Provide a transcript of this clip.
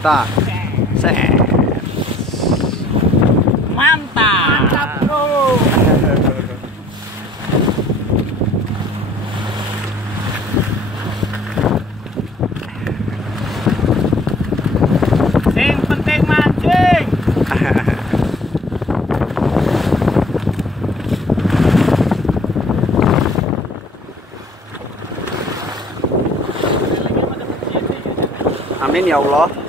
Tak. Set. Mantap bro. Yang penting mancing. Amin ya Allah.